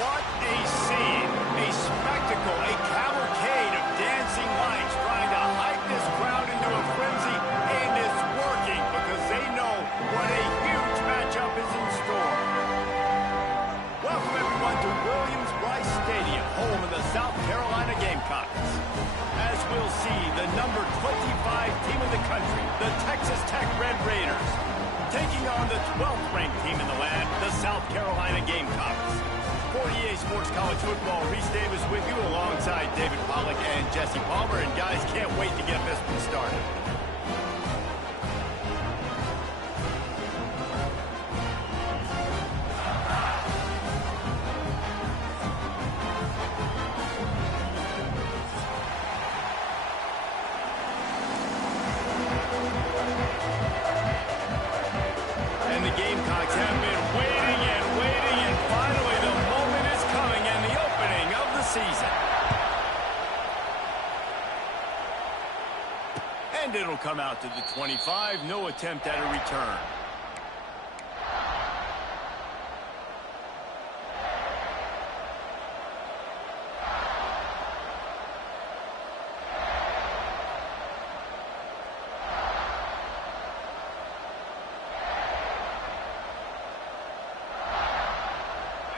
What a scene, a spectacle, a cavalcade of dancing lights trying to hype this crowd into a frenzy, and it's working because they know what a huge matchup is in store. Welcome everyone to Williams-Brice Stadium, home of the South Carolina Gamecocks. As we'll see, the number 25 team in the country, the Texas Tech Red Raiders, taking on the 12th ranked team in the land, the South Carolina Gamecocks. For EA Sports College Football, Reese Davis with you alongside David Pollack and Jesse Palmer. And guys, can't wait to get this one started. And the Gamecocks have been waiting and waiting, and finally the moment is coming and the opening of the season. And it'll come out to the 25, no attempt at a return.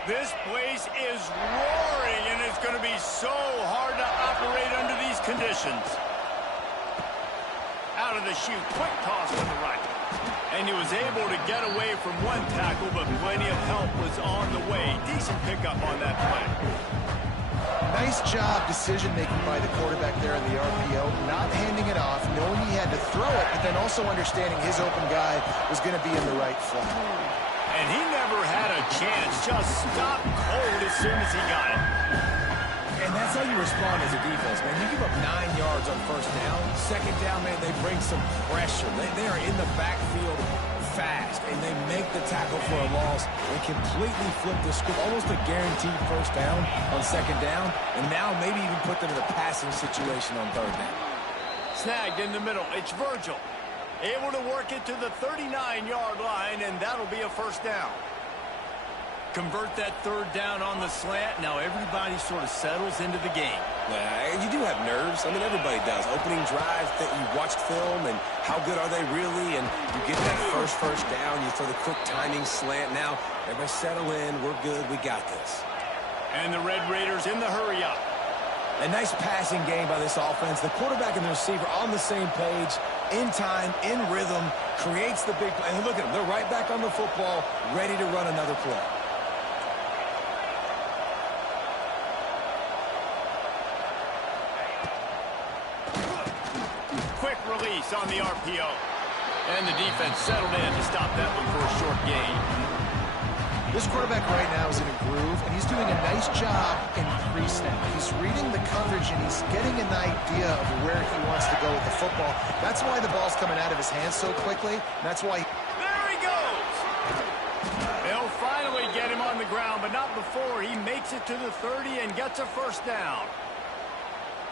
This place is roaring, and it's going to be so hard to operate under these conditions. Out of the chute, quick toss to the right. And he was able to get away from one tackle, but plenty of help was on the way. Decent pickup on that play. Nice job decision-making by the quarterback there in the RPO, not handing it off, knowing he had to throw it, but then also understanding his open guy was going to be in the right flat. And he never had a chance, just stopped cold as soon as he got it. And that's how you respond as a defense, man. You give up 9 yards on first down. Second down, man, they bring some pressure. They are in the backfield fast, and they make the tackle for a loss. They completely flip the script, almost a guaranteed first down on second down, and now maybe even put them in a passing situation on third down. Snagged in the middle. It's Virgil. Able to work it to the 39-yard line, and that'll be a first down. Convert that third down on the slant. Now everybody sort of settles into the game. You do have nerves. I mean, everybody does. Opening drive, that you watched film, and how good are they really? And you get that first down. You throw the quick timing slant. Now everybody settle in. We're good. We got this. And the Red Raiders in the hurry up. A nice passing game by this offense. The quarterback and the receiver on the same page, in time, in rhythm, creates the big play. And look at them. They're right back on the football, ready to run another play. Quick release on the RPO. And the defense settled in to stop that one for a short gain. This quarterback right now is in a groove, and he's doing a nice job in pre-snap. He's reading the coverage, and he's getting an idea of where he wants to go with the football. That's why the ball's coming out of his hands so quickly. That's why... There he goes! They'll finally get him on the ground, but not before he makes it to the 30 and gets a first down.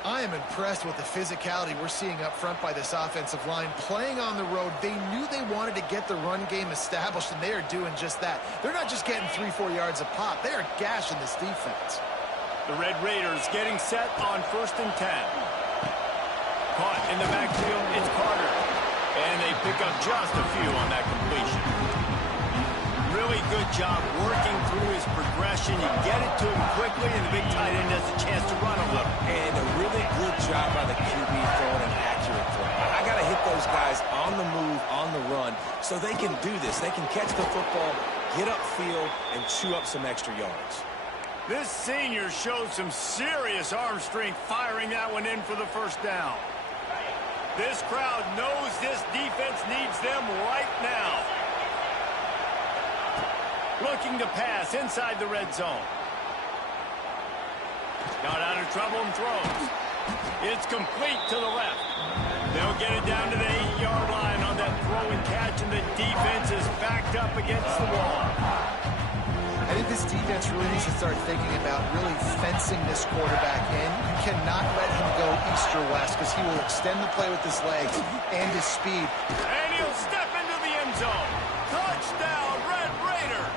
I am impressed with the physicality we're seeing up front by this offensive line. Playing on the road, they knew they wanted to get the run game established, and they are doing just that. They're not just getting 3-4 yards a pop. They are gashing this defense. The Red Raiders getting set on 1st and 10. Caught in the backfield, it's Carter. And they pick up just a few on that completion. Really good job working through his progression. You get it to him quickly, and the big tight end has a chance to run a little. And a really good job by the QB throwing an accurate throw. I got to hit those guys on the move, on the run, so they can do this. They can catch the football, get upfield, and chew up some extra yards. This senior showed some serious arm strength firing that one in for the first down. This crowd knows this defense needs them right now. Looking to pass inside the red zone. Got out of trouble and throws. It's complete to the left. They'll get it down to the 8-yard line on that throw and catch, and the defense is backed up against the wall. I think this defense really needs to start thinking about really fencing this quarterback in. You cannot let him go east or west, because he will extend the play with his legs and his speed. And he'll step into the end zone. Touchdown, Red Raiders!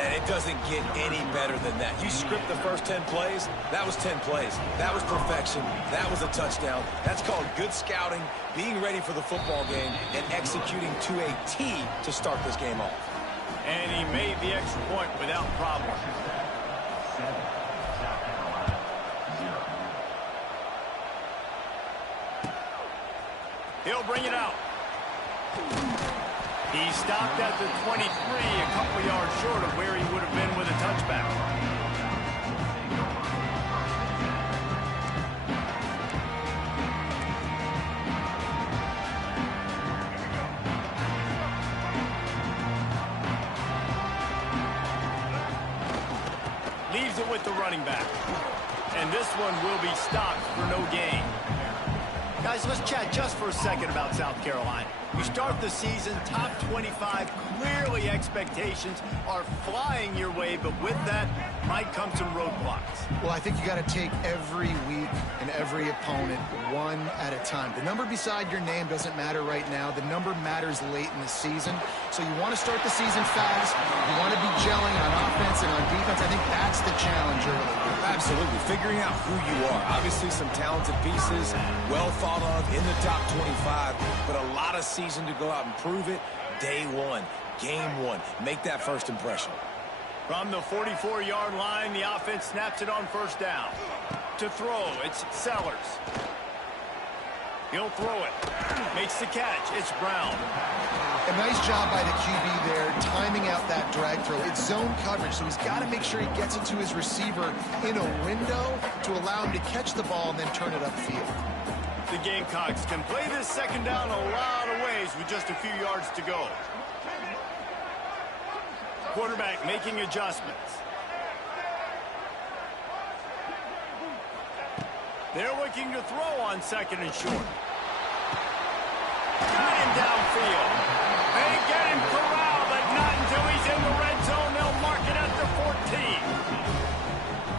Man, it doesn't get any better than that. You script the first 10 plays, that was 10 plays. That was perfection. That was a touchdown. That's called good scouting, being ready for the football game, and executing to a T to start this game off. And he made the extra point without problem. He'll bring it out. He stopped at the 23, a couple yards short of where he would have been with a touchback. Leaves it with the running back. And this one will be stopped for no gain. Guys, let's chat just for a second about South Carolina. You start the season top 25. Clearly expectations are flying your way, but with that might come some roadblocks. Well, I think you got to take every week and every opponent one at a time. The number beside your name doesn't matter right now. The number matters late in the season. So you want to start the season fast. You want to be gelling on offense and on defense. I think that's the challenge early. Absolutely. Figuring out who you are. Obviously some talented pieces, well thought of in the top 25, but a lot of season to go out and prove it. Day one, game one. Make that first impression. From the 44-yard line, the offense snaps it on first down. To throw, it's Sellers. He'll throw it. Makes the catch. It's Brown. A nice job by the QB there, timing out that drag throw. It's zone coverage, so he's got to make sure he gets it to his receiver in a window to allow him to catch the ball and then turn it upfield. The Gamecocks can play this second down a lot of ways with just a few yards to go. Quarterback making adjustments. They're looking to throw on second and short. Got him downfield. They get him corralled, but not until he's in the red zone. They'll mark it at the 14.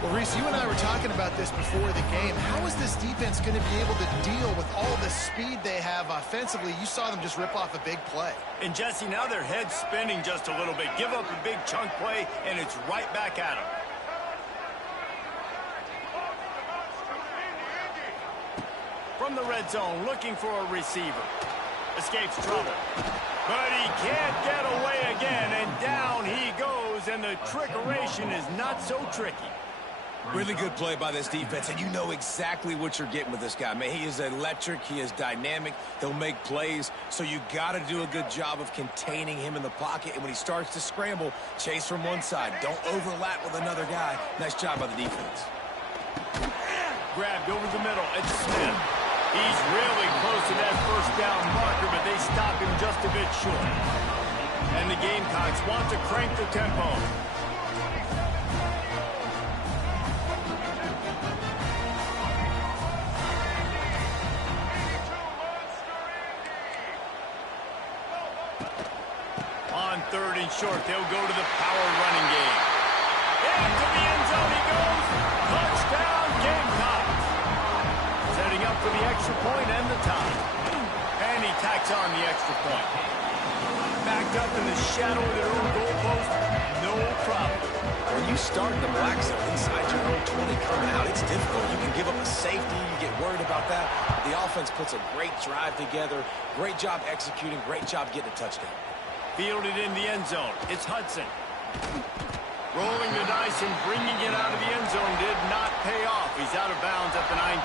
Well, Reese, you and I were talking about this before the game. How is this defense going to be able to deal with all the speed they have offensively? You saw them just rip off a big play. And, Jesse, now their head's spinning just a little bit. Give up a big chunk play, and it's right back at them. From the red zone, looking for a receiver. Escapes trouble. But he can't get away again, and down he goes, and the trickeration is not so tricky. Really good play by this defense, and you know exactly what you're getting with this guy. Man, he is electric. He is dynamic. He'll make plays, so you got to do a good job of containing him in the pocket, and when he starts to scramble, chase from one side. Don't overlap with another guy. Nice job by the defense. Grabbed over the middle. It's Smith. He's really close to that first down marker, but they stop him just a bit short. And the Gamecocks want to crank the tempo. On third and short, they'll go to the power running game. Into the end zone he goes. Touchdown, Gamecocks. Setting up for the extra point and the tie. And he tacks on the extra point. Backed up in the shadow of their own goalpost, no problem. When you start in the black zone inside your own 20 coming out, it's difficult. You can give up a safety. You get worried about that. The offense puts a great drive together. Great job executing. Great job getting a touchdown. Fielded in the end zone. It's Hudson. Rolling the dice and bringing it out of the end zone did not pay off. He's out of bounds at the 19.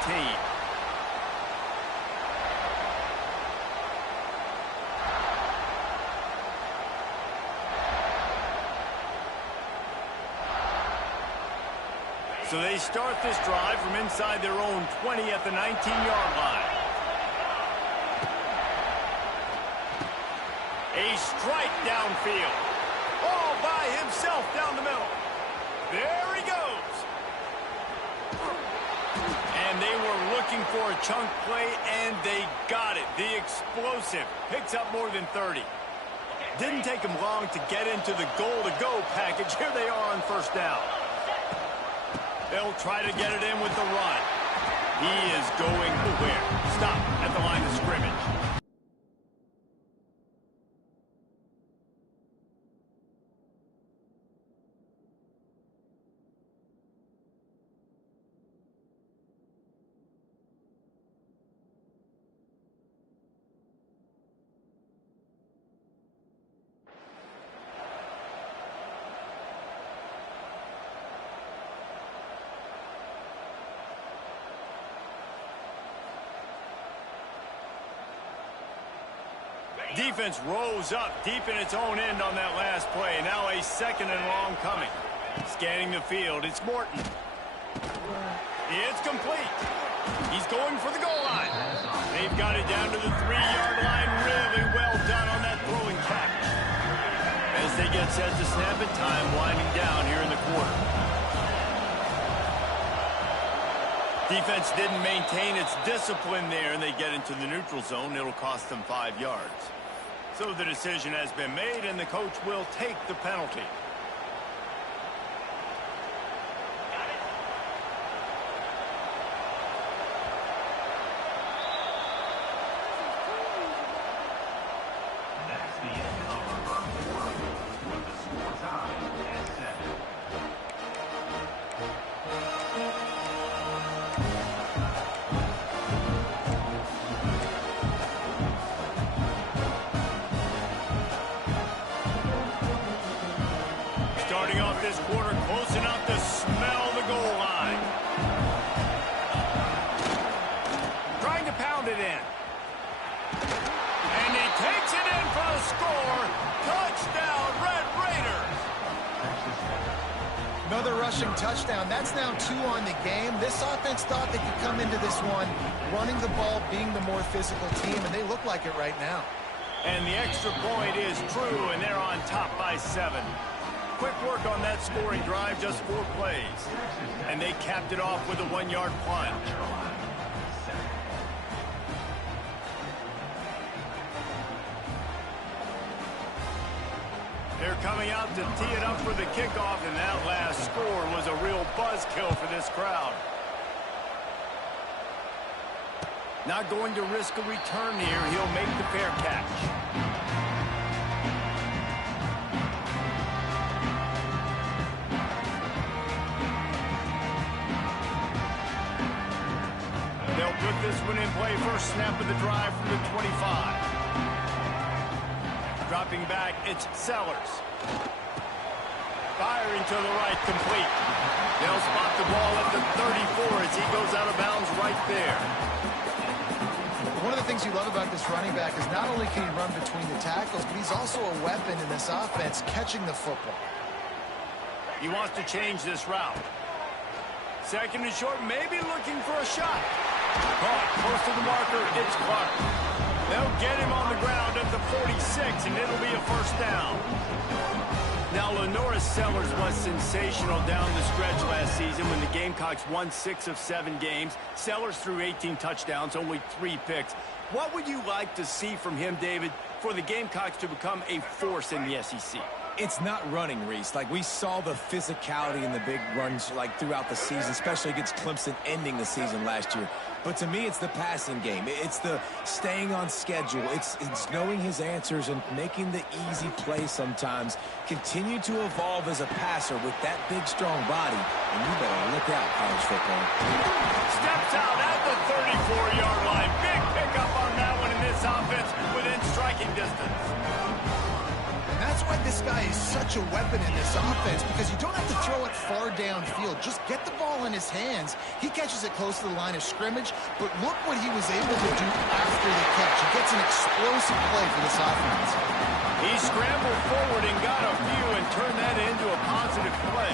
So they start this drive from inside their own 20 at the 19-yard line. A strike downfield. All by himself down the middle. There he goes. And they were looking for a chunk play, and they got it. The explosive picks up more than 30. Didn't take him long to get into the goal-to-go package. Here they are on first down. They'll try to get it in with the run. He is going nowhere. Stop at the line of scrimmage. Defense rose up deep in its own end on that last play. Now a 2nd and long coming. Scanning the field, it's Morton. It's complete. He's going for the goal line. They've got it down to the 3-yard line. Really well done on that throwing catch. As they get set to snap it, time winding down here in the quarter. Defense didn't maintain its discipline there, and they get into the neutral zone. It'll cost them 5 yards. So the decision has been made, and the coach will take the penalty. Starting off this quarter close enough to smell the goal line. Trying to pound it in. And he takes it in for the score. Touchdown, Red Raiders. Another rushing touchdown. That's now 2 on the game. This offense thought they could come into this one running the ball, being the more physical team, and they look like it right now. And the extra point is true, and they're on top by 7. Quick work on that scoring drive, just 4 plays. And they capped it off with a 1-yard plunge. They're coming out to tee it up for the kickoff, and that last score was a real buzzkill for this crowd. Not going to risk a return here. He'll make the fair catch. They'll put this one in play. First snap of the drive from the 25. Dropping back, it's Sellers. Firing to the right, complete. They'll spot the ball at the 34 as he goes out of bounds right there. One of the things you love about this running back is not only can he run between the tackles, but he's also a weapon in this offense, catching the football. He wants to change this route. 2nd and short, maybe looking for a shot. Caught close to the marker, it's Clark. They'll get him on the ground at the 46, and it'll be a 1st down. Now, Lenoris Sellers was sensational down the stretch last season when the Gamecocks won 6 of 7 games. Sellers threw 18 touchdowns, only 3 picks. What would you like to see from him, David, for the Gamecocks to become a force in the SEC? It's not running, Reese. Like, we saw the physicality in the big runs, like, throughout the season, especially against Clemson ending the season last year. But to me, it's the passing game. It's the staying on schedule. It's knowing his answers and making the easy play sometimes. Continue to evolve as a passer with that big, strong body. And you better look out, college football. Steps out at the 34-yard line. Big pickup on that one in this offense within striking distance. That's why this guy is such a weapon in this offense, because you don't have to throw it far downfield. Just get the ball in his hands. He catches it close to the line of scrimmage, but look what he was able to do after the catch. He gets an explosive play for this offense. He scrambled forward and got a few and turned that into a positive play.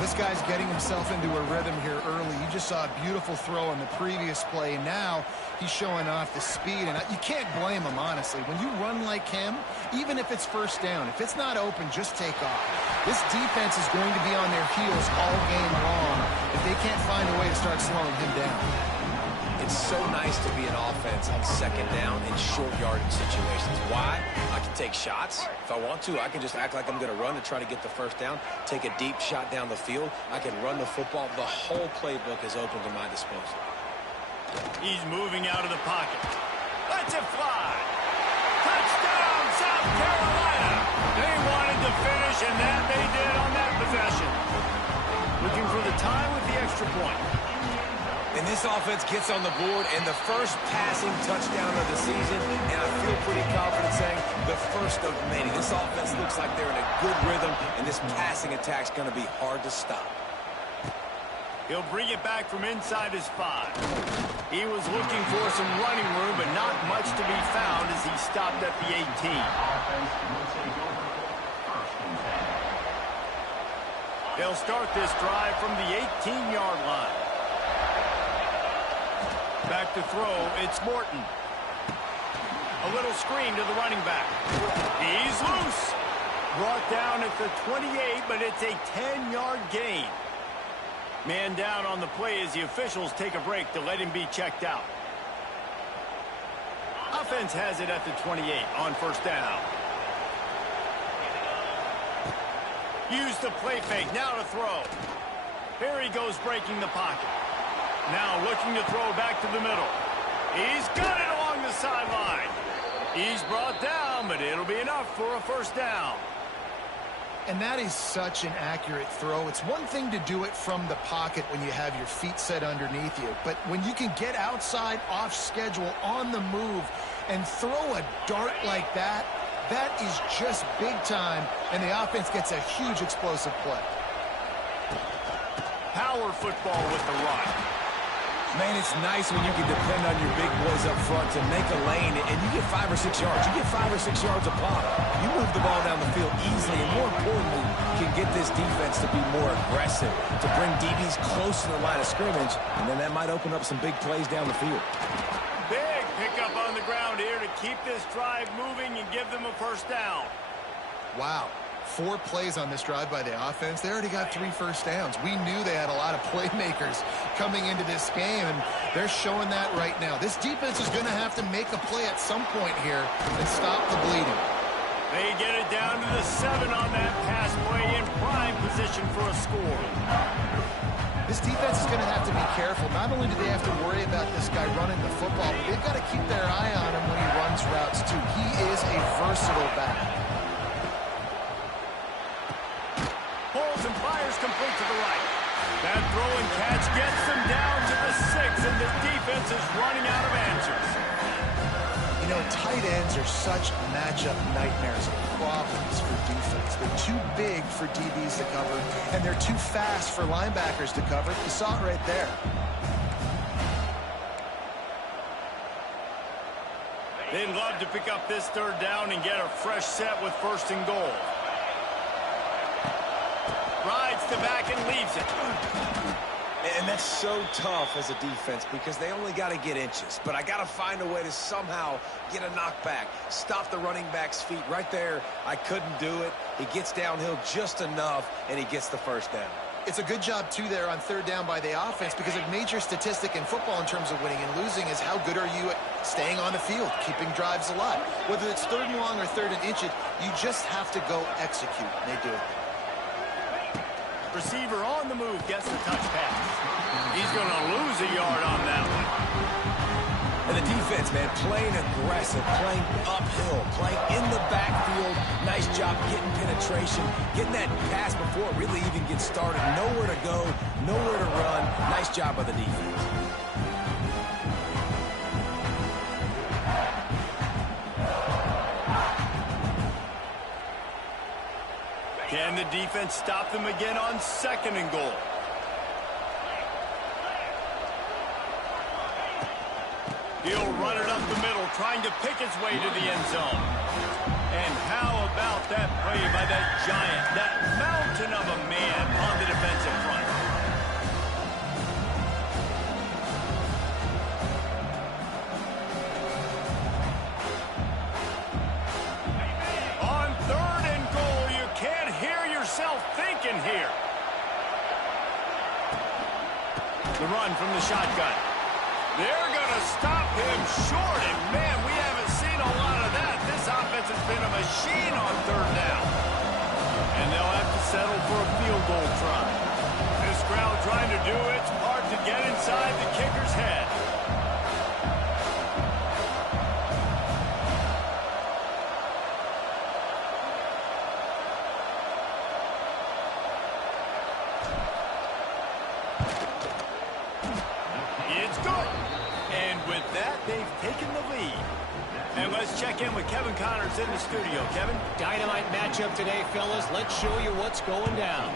This guy's getting himself into a rhythm here early. You just saw a beautiful throw on the previous play. Now he's showing off the speed, and you can't blame him, honestly. When you run like him, even if it's 1st down, if it's not open, just take off. This defense is going to be on their heels all game long if they can't find a way to start slowing him down. It's so nice to be an offense on 2nd down in short yardage situations. Why? I can take shots. If I want to, I can just act like I'm going to run to try to get the 1st down, take a deep shot down the field. I can run the football. The whole playbook is open to my disposal. He's moving out of the pocket. Lets it fly. Touchdown, South Carolina. They wanted to finish, and that they did on that possession. Looking for the tie with the extra point. And this offense gets on the board, and the first passing touchdown of the season, and I feel pretty confident saying the first of many. This offense looks like they're in a good rhythm, and this passing attack's going to be hard to stop. He'll bring it back from inside his 5. He was looking for some running room, but not much to be found as he stopped at the 18. They'll start this drive from the 18-yard line. Back to throw, it's Morton. A little screen to the running back. He's loose. Brought down at the 28, but it's a 10-yard gain. Man down on the play as the officials take a break to let him be checked out. Offense has it at the 28 on first down. Use the play fake, now to throw. Here he goes breaking the pocket. Now looking to throw back to the middle. He's got it along the sideline. He's brought down, but it'll be enough for a first down. And that is such an accurate throw. It's one thing to do it from the pocket when you have your feet set underneath you, but when you can get outside, off schedule, on the move, and throw a dart like that, that is just big time, and the offense gets a huge explosive play. Power football with the run. Man, it's nice when you can depend on your big boys up front to make a lane, and you get 5 or 6 yards. You get 5 or 6 yards a pop. You move the ball down the field easily, and more importantly, can get this defense to be more aggressive, to bring DBs close to the line of scrimmage, and then that might open up some big plays down the field. Big pickup on the ground here to keep this drive moving and give them a first down. Wow. 4 plays on this drive by the offense. They already got 3 first downs. We knew they had a lot of playmakers coming into this game, and they're showing that right now. This defense is going to have to make a play at some point here and stop the bleeding. They get it down to the 7 on that pass play in prime position for a score. This defense is going to have to be careful. Not only do they have to worry about this guy running the football, but they've got to keep their eye on him when he runs routes, too. He is a versatile back. Pulls and fires complete to the right. That throw and catch gets them down to the 6, and the defense is running out of answers. You know, tight ends are such matchup nightmares and problems for defense. They're too big for DBs to cover, and they're too fast for linebackers to cover. You saw it right there. They'd love to pick up this 3rd down and get a fresh set with 1st and goal. Rides the back and leaves it. And that's so tough as a defense because they only got to get inches. But I got to find a way to somehow get a knockback, stop the running back's feet. Right there, I couldn't do it. He gets downhill just enough, and he gets the first down. It's a good job, too, there on 3rd down by the offense because a major statistic in football in terms of winning and losing is how good are you at staying on the field, keeping drives alive. Whether it's 3rd and long or 3rd and inches, you just have to go execute, and they do it. Receiver on the move gets the touch pass. He's going to lose a yard on that one. And the defense, man, playing aggressive, playing uphill, playing in the backfield. Nice job getting penetration, getting that pass before it really even gets started. Nowhere to go, nowhere to run. Nice job by the defense. Can the defense stop them again on 2nd and goal? He'll run it up the middle, trying to pick his way to the end zone. And how about that play by that giant, that mountain of a man on the defensive front? Thinking here. The run from the shotgun. They're going to stop him short, and man, we haven't seen a lot of that. This offense has been a machine on 3rd down. And they'll have to settle for a field goal try. This crowd trying to do its part to get inside the kicker's head. They've taken the lead. And let's check in with Kevin Connors in the studio. Kevin? Dynamite matchup today, fellas. Let's show you what's going down.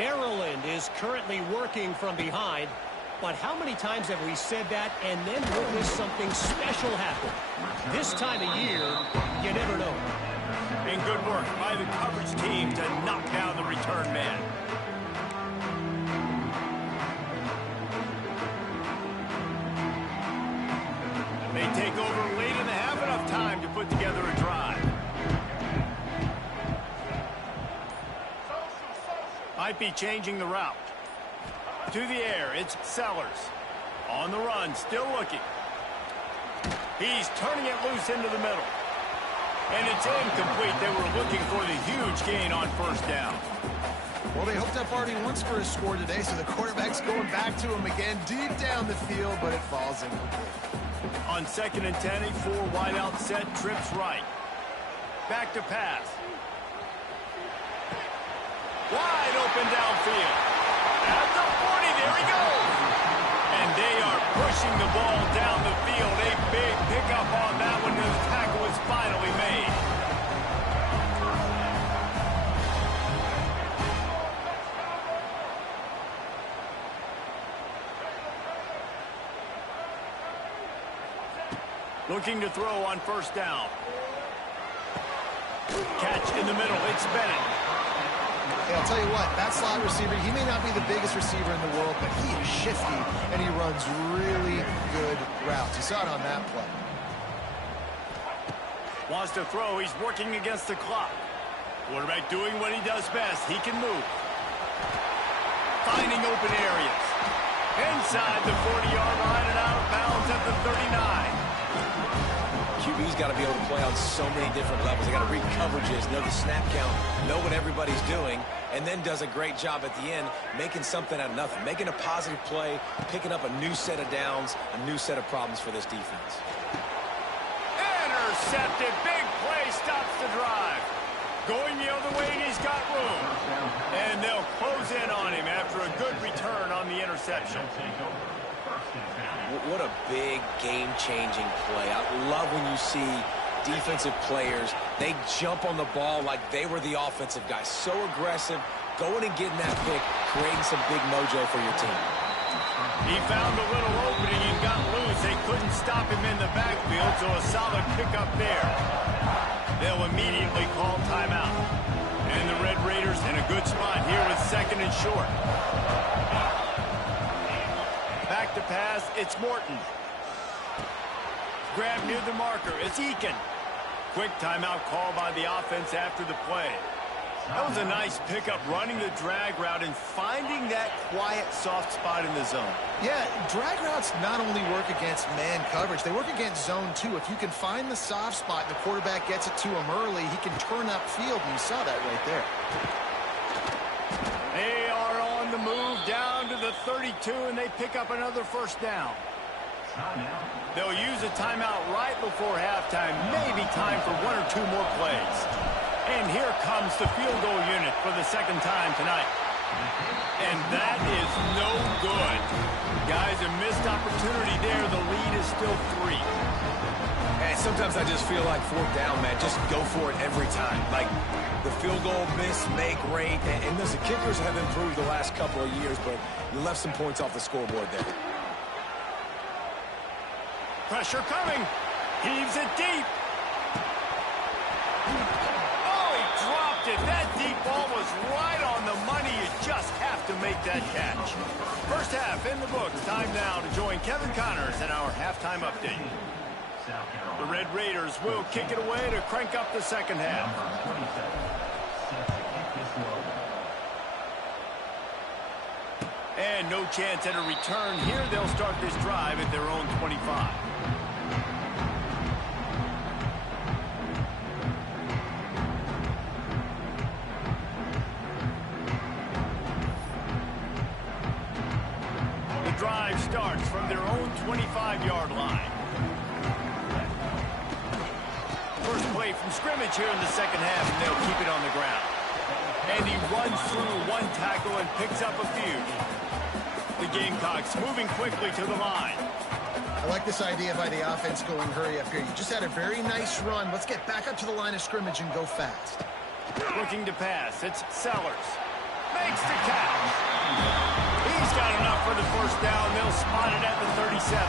Maryland is currently working from behind. But how many times have we said that and then witnessed something special happen? This time of year, you never know. And good work by the coverage team to knock down the return man. They take over late in the half, enough time to put together a drive. Might be changing the route. To the air, it's Sellers. On the run, still looking. He's turning it loose into the middle. And it's incomplete. They were looking for the huge gain on first down. Well, they hoped up already once for a score today, so the quarterback's going back to him again deep down the field, but it falls incomplete. On 2nd and 10, a 4 wide out set, trips right. Back to pass. Wide open downfield. At the 40, there he goes. And they are pushing the ball down the field. A big pickup on that one, and the tackle is finally made. Looking to throw on first down. Catch in the middle. It's Bennett. Hey, I'll tell you what, that slot receiver, he may not be the biggest receiver in the world, but he is shifty, and he runs really good routes. You saw it on that play. Wants to throw. He's working against the clock. Quarterback doing what he does best. He can move. Finding open areas. Inside the 40-yard line and out of bounds at the 39. QB's got to be able to play on so many different levels. They got to read coverages, know the snap count, know what everybody's doing, and then does a great job at the end making something out of nothing, making a positive play, picking up a new set of downs, a new set of problems for this defense. Intercepted. Big play stops the drive. Going the other way, and he's got room. And they'll close in on him after a good return on the interception. What a big game-changing play. I love when you see defensive players, they jump on the ball like they were the offensive guy. So aggressive, going and getting that pick, creating some big mojo for your team. He found a little opening and got loose. They couldn't stop him in the backfield, so a solid pickup there. They'll immediately call timeout. And the Red Raiders in a good spot here with 2nd and short. Back to pass, it's Morton. Grab near the marker, it's Eakin. Quick timeout call by the offense after the play. That was a nice pickup, running the drag route and finding that quiet, soft spot in the zone. Yeah, drag routes not only work against man coverage, they work against zone too. If you can find the soft spot and the quarterback gets it to him early, he can turn upfield, and you saw that right there. They are on the move down to the 32, and they pick up another first down. They'll use a timeout right before halftime, maybe time for 1 or 2 more plays. And here comes the field goal unit for the 2nd time tonight. And that is no good. Guys, a missed opportunity there. The lead is still 3. And sometimes I just feel like 4th down, man. Just go for it every time. Like the field goal miss, make rate. And listen, kickers have improved the last couple of years, but you left some points off the scoreboard there. Pressure coming. Heaves it deep. That deep ball was right on the money. You just have to make that catch. First half in the books. Time now to join Kevin Connors in our halftime update. The Red Raiders will kick it away to crank up the 2nd half. And no chance at a return here. They'll start this drive at their own 25. Drive starts from their own 25-yard line. First play from scrimmage here in the 2nd half, and they'll keep it on the ground. And he runs through 1 tackle and picks up a few. The Gamecocks moving quickly to the line. I like this idea by the offense going hurry up here. You just had a very nice run. Let's get back up to the line of scrimmage and go fast. Looking to pass, it's Sellers. Makes the catch. He's got enough for the first down. They'll spot it at the 37.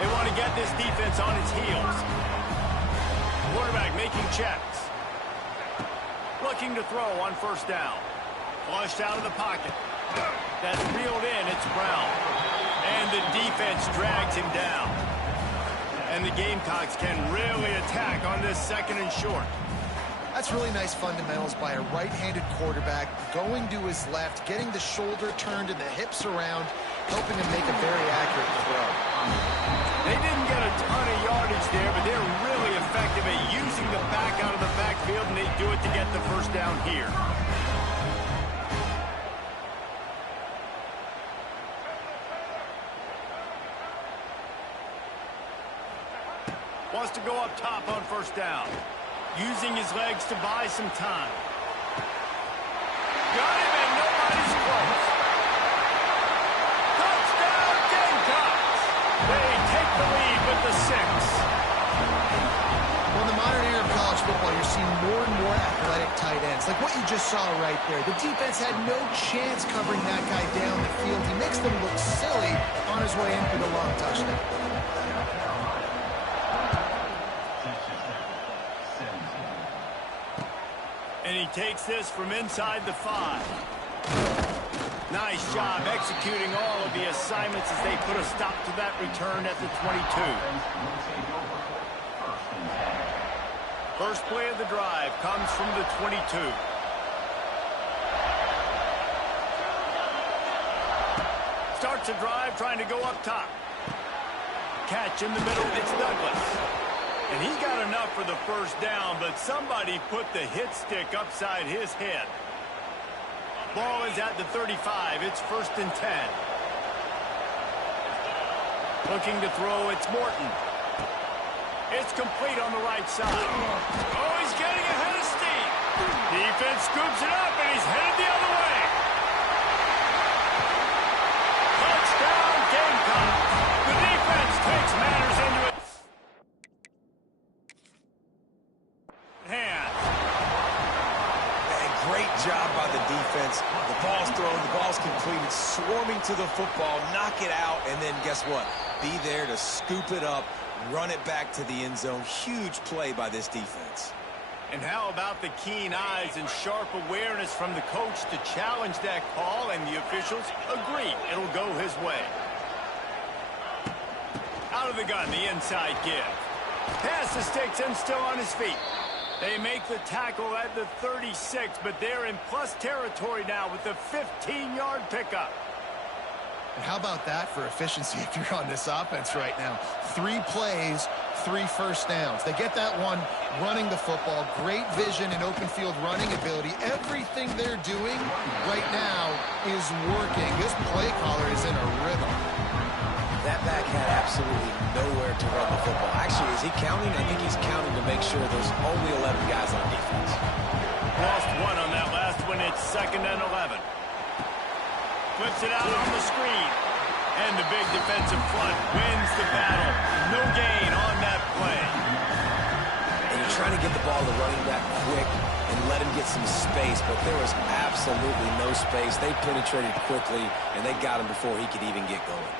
They want to get this defense on its heels. Quarterback making checks. Looking to throw on first down. Flushed out of the pocket. That's reeled in. It's Brown. And the defense drags him down. And the Gamecocks can really attack on this second and short. That's really nice fundamentals by a right-handed quarterback, going to his left, getting the shoulder turned and the hips around, helping him make a very accurate throw. They didn't get a ton of yardage there, but they're really effective at using the back out of the backfield, and they do it to get the first down here. Wants to go up top on first down. Using his legs to buy some time. Got him, and nobody's close. Touchdown, Gamecocks! They take the lead with the 6. Well, in the modern era of college football, you're seeing more and more athletic tight ends. Like what you just saw right there. The defense had no chance covering that guy down the field. He makes them look silly on his way in for the long touchdown. And he takes this from inside the 5. Nice job executing all of the assignments as they put a stop to that return at the 22. First play of the drive comes from the 22. Starts a drive trying to go up top. Catch in the middle, it's Douglas. And he got enough for the first down, but somebody put the hit stick upside his head. Ball is at the 35. It's 1st and 10. Looking to throw, it's Morton. It's complete on the right side. Oh, he's getting ahead of steam. Defense scoops it up, and he's headed the other way. Touchdown, Gamecocks. The defense takes matters into it. Great job by the defense. The ball's thrown, the ball's completed, swarming to the football, knock it out, and then guess what? Be there to scoop it up, run it back to the end zone. Huge play by this defense. And how about the keen eyes and sharp awareness from the coach to challenge that call, and the officials agree it'll go his way. Out of the gun, the inside give. Pass the sticks and still on his feet. They make the tackle at the 36, but they're in plus territory now with the 15-yard pickup. And how about that for efficiency if you're on this offense right now? 3 plays, 3 first downs. They get that one running the football. Great vision and open field running ability. Everything they're doing right now is working. This play caller is in a rhythm. That back had absolutely nowhere to run the football. Actually, is he counting? I think he's counting to make sure there's only 11 guys on defense. Lost 1 on that last one. It's 2nd and 11. Flips it out on the screen. And the big defensive front wins the battle. No gain on that play. And you're trying to get the ball to running back quick and let him get some space, but there was absolutely no space. They penetrated quickly, and they got him before he could even get going.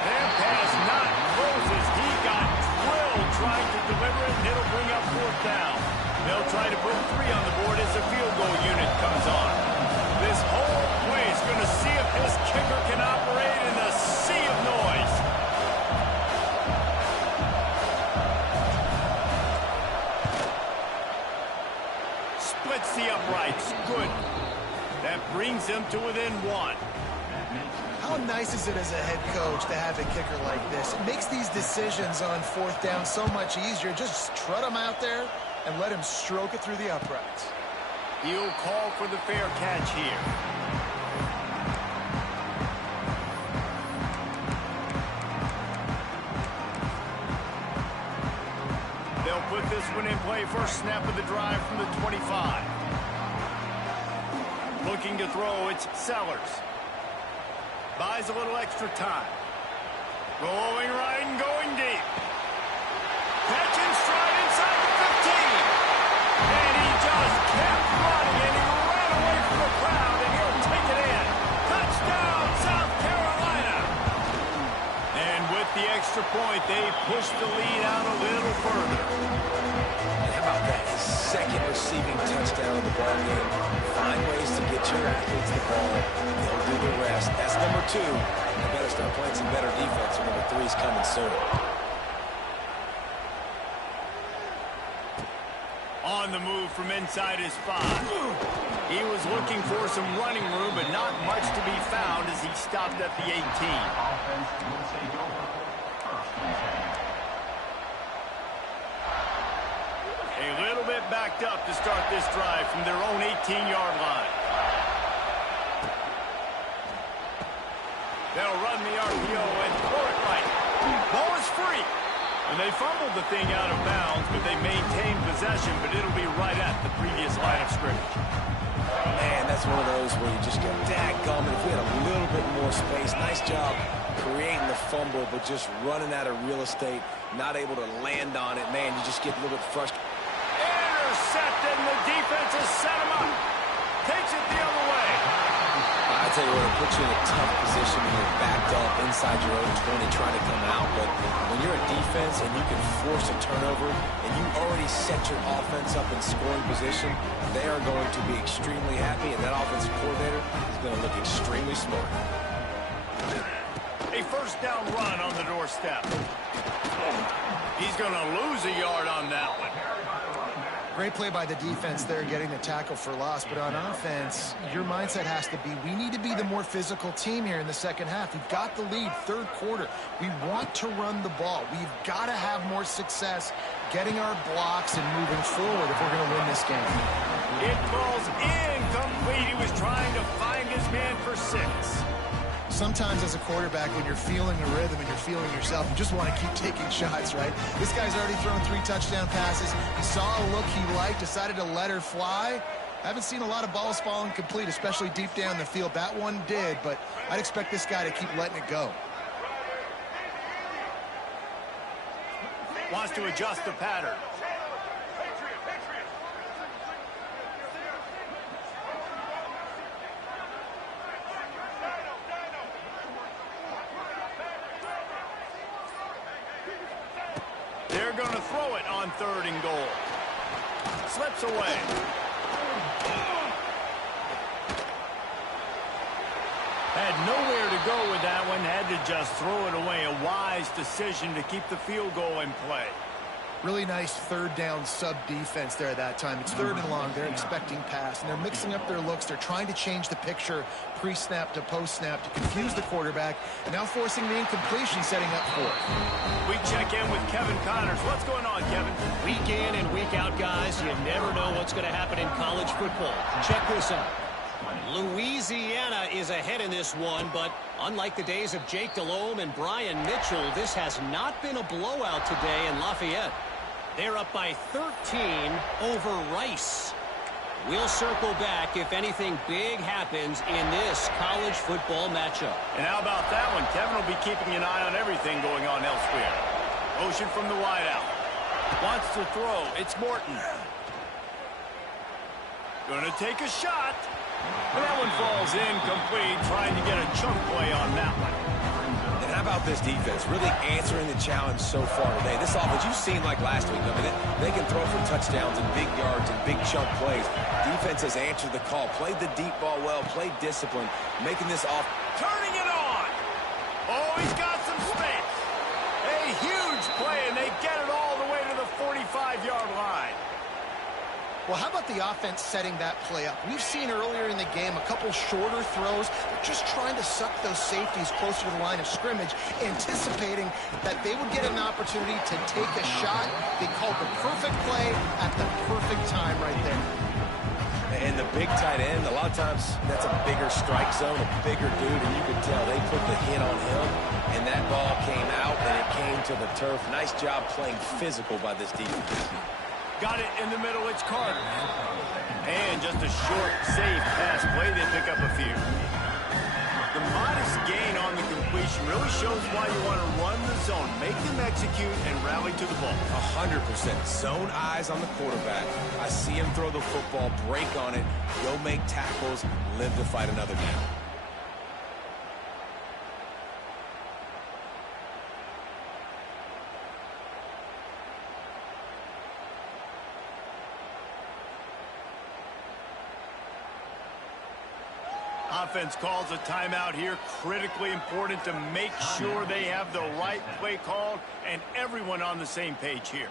Their pass not closes. He got drilled trying to deliver it, and it'll bring up 4th down. They'll try to put 3 on the board as the field goal unit comes on. This whole play is going to see if this kicker can operate in a sea of noise. Splits the uprights. Good. That brings them to within 1. How nice is it as a head coach to have a kicker like this? It makes these decisions on 4th down so much easier. Just trot him out there and let him stroke it through the uprights. He'll call for the fair catch here. They'll put this one in play. First snap of the drive from the 25. Looking to throw, it's Sellers. Buys a little extra time. Rolling right and going deep. Catch in stride inside the 15. And he just kept extra point, they push the lead out a little further. And how about that? His second receiving touchdown of the ball game. Find ways to get your athletes the ball. They'll do the rest. That's number 2. They better start playing some better defense, or number 3 is coming soon. On the move from inside his 5. He was looking for some running room, but not much to be found as he stopped at the 18. A little bit backed up to start this drive from their own 18-yard line. They'll run the RPO and throw it right. Ball is free. And they fumbled the thing out of bounds, but they maintained possession, but it'll be right at the previous line of scrimmage. Man, that's one of those where you just go, dadgummit, if we had a little bit more space. Nice job creating the fumble, but just running out of real estate, not able to land on it. Man, you just get a little bit frustrated. Intercepted, and the defense has set him up. Takes it the other way. I tell you what, it puts you in a tough position when you're backed up inside your own 20 trying to come out. But when you're a defense and you can force a turnover and you already set your offense up in scoring position, they are going to be extremely happy, and that offensive coordinator is going to look extremely smart. A first down run on the doorstep. He's going to lose a yard on that one. Great play by the defense there, getting the tackle for loss. But on offense, your mindset has to be, we need to be the more physical team here in the second half. We've got the lead, third quarter. We want to run the ball. We've got to have more success getting our blocks and moving forward if we're going to win this game. It falls incomplete. He was trying to find his man for 6. Sometimes as a quarterback, when you're feeling a rhythm and you're feeling yourself, you just want to keep taking shots, right? This guy's already thrown 3 touchdown passes. He saw a look he liked, decided to let her fly. I haven't seen a lot of balls falling complete, especially deep down the field. That one did, but I'd expect this guy to keep letting it go. Wants to adjust the pattern. They're going to throw it on 3rd and goal. Slips away. Had nowhere to go with that one. Had to just throw it away. A wise decision to keep the field goal in play. Really nice third down sub defense there that time. It's 3rd and long. They're expecting pass, and they're mixing up their looks. They're trying to change the picture pre-snap to post-snap to confuse the quarterback, now forcing the incompletion, setting up 4th. We check in with Kevin Connors. What's going on, Kevin? Week in and week out, guys, you never know what's going to happen in college football. Check this out. Louisiana is ahead in this one, but unlike the days of Jake Delhomme and Brian Mitchell, this has not been a blowout today in Lafayette. They're up by 13 over Rice. We'll circle back if anything big happens in this college football matchup. And how about that one? Kevin will be keeping an eye on everything going on elsewhere. Motion from the wideout. Wants to throw. It's Morton. Going to take a shot. And that one falls incomplete, trying to get a chunk play on that one. And how about this defense really answering the challenge so far today? This offense, you've seen like last week. I mean, they can throw for touchdowns and big yards and big chunk plays. Defense has answered the call, played the deep ball well, played discipline, making this off. Turning it on. Oh, he's got some space. A huge play, and they get it all the way to the 45-yard line. Well, how about the offense setting that play up? We've seen earlier in the game a couple shorter throws. They're just trying to suck those safeties closer to the line of scrimmage, anticipating that they would get an opportunity to take a shot. They called the perfect play at the perfect time right there. And the big tight end, a lot of times that's a bigger strike zone, a bigger dude, and you could tell they put the hit on him, and that ball came out, and it came to the turf. Nice job playing physical by this defense. Got it in the middle, it's Carter. And just a short, safe pass play, they pick up a few. The modest gain on the completion really shows why you want to run the zone, make them execute, and rally to the ball. 100%. Zone eyes on the quarterback. I see him throw the football, break on it, go make tackles, live to fight another down. Offense calls a timeout here. Critically important to make sure they have the right play called and everyone on the same page here.